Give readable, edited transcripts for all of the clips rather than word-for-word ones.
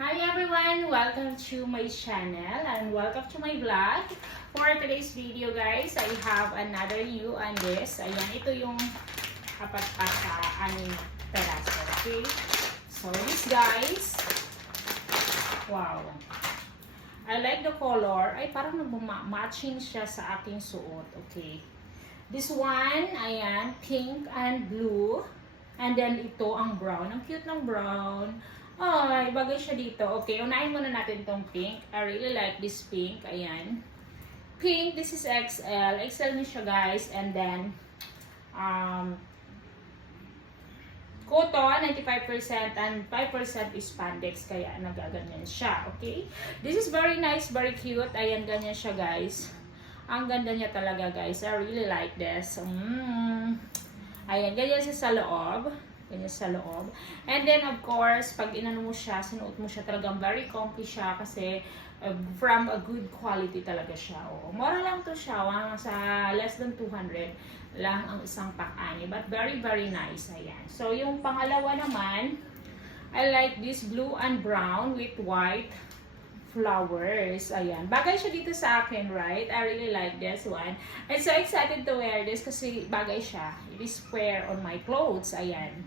Hi everyone! Welcome to my channel and welcome to my vlog. For today's video guys, I have another new on this. Ayan, ito yung apat pa sa aning peraso. Okay? So this guys, wow! I like the color. Ay, parang matching siya sa aking suot. Okay. This one, ayan, pink and blue. And then ito ang brown. Ang cute ng brown. Ay, bagay siya dito. Okay, unahin muna natin tong pink. I really like this pink. Ayan. Pink, this is XL. XL niya siya guys. And then, cotton, 95% and 5% is spandex. Kaya nagaganyan siya. Okay? This is very nice, very cute. Ayan, ganyan siya guys. Ang ganda niya talaga guys. I really like this. Ayan, ganyan siya sa loob. Ganyan sa loob. And then, of course, pag inano mo siya, sinuot mo siya, talagang very comfy siya kasi from a good quality talaga siya. Oo. Mura lang to siya. Sa less than 200 lang ang isang pack-ani. But very, very nice. Ayan. So, yung pangalawa naman, I like this blue and brown with white flowers. Ayan. Bagay siya dito sa akin, right? I really like this one. I'm so excited to wear this kasi bagay siya. It is square on my clothes. Ayan.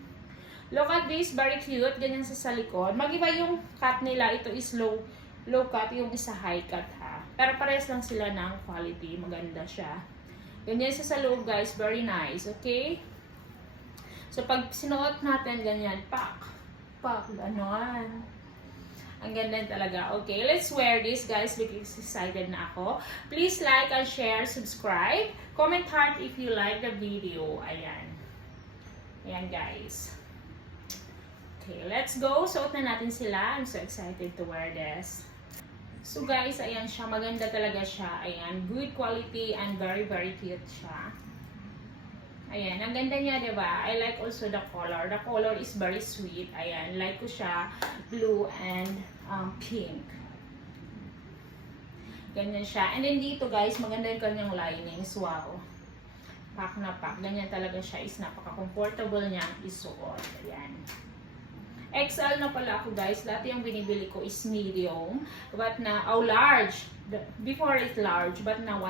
Look at this, very cute. Ganyan sa likod. Mag-iba yung cut nila. Ito is low cut, yung isa high cut ha. Pero pares lang sila ng quality. Maganda siya. Ganyan sa loob guys, very nice. Okay? So pag sinuot natin ganyan, pak, ganon. Ang ganda talaga. Okay, let's wear this guys because excited na ako. Please like and share, subscribe. Comment heart if you like the video. Ayan. Ayan guys. Okay, let's go. Suot na natin sila. I'm so excited to wear this. So guys, ayan siya. Maganda talaga siya. Ayan, good quality and very, very cute siya. Ayan, ang ganda niya, diba? I like also the color. The color is very sweet. Ayan, like ko siya. Blue and pink. Ganyan siya. And then dito guys, maganda yung kanyang linings. Wow. Pack na pack. Ganyan talaga siya. Is napaka-comfortable niya isuot. Ayan. XL na pala ako guys. Dati yung binibili ko is medium. But now, large. Before it's large. But now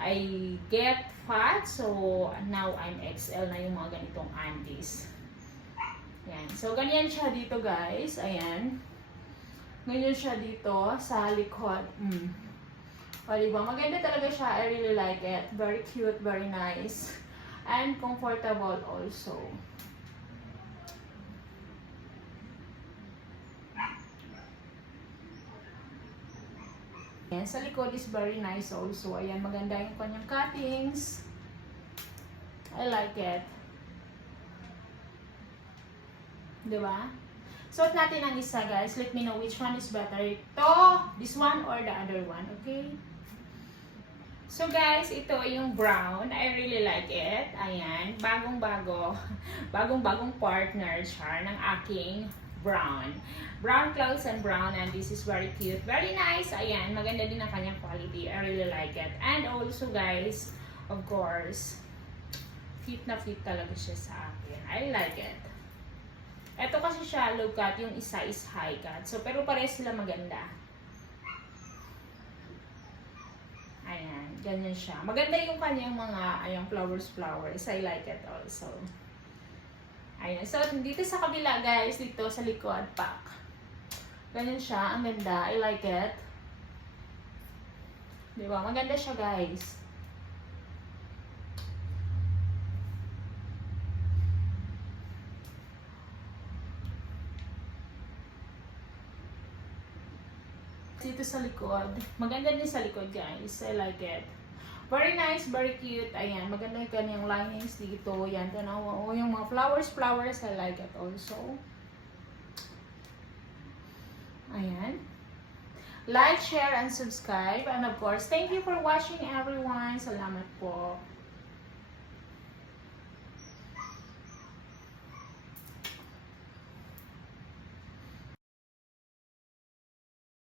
I get fat. So, now I'm XL na yung mga ganitong undies. Ayan. So, ganyan siya dito guys. Ayan. Ganyan siya dito sa likod. O, diba? Maganda talaga siya. I really like it. Very cute, very nice. And comfortable also. Ayan, sa likod is very nice also. Ayan, maganda yung kanyang cuttings. I like it. Diba? Suot natin ang isa guys. Let me know which one is better. Ito, this one, or the other one. Okay? So guys, ito yung brown. I really like it. Ayan, bagong-bago. Bagong-bagong partner siya ng aking brown. Brown clothes and brown, and this is very cute. Very nice. Ayan, maganda din ang kanyang quality. I really like it. And also guys, of course, fit na fit talaga siya sa akin. I like it. Ito kasi siya low cut, yung isa is high cut. So, pero pares sila maganda. Ayan, ganyan siya. Maganda yung kanyang mga, ayang flowers. I like it also. Ayan. So, dito sa kabila, guys, dito sa likod, pack. Ganyan siya. Ang ganda. I like it. Diba? Maganda siya, guys. Dito sa likod. Maganda din sa likod, guys. I like it. Very nice, very cute. Ayan, maganda yung kanyang linings dito. Yan, tanaw. Yung mga flowers, I like it also. Ayan. Like, share, and subscribe. And of course, thank you for watching everyone. Salamat po.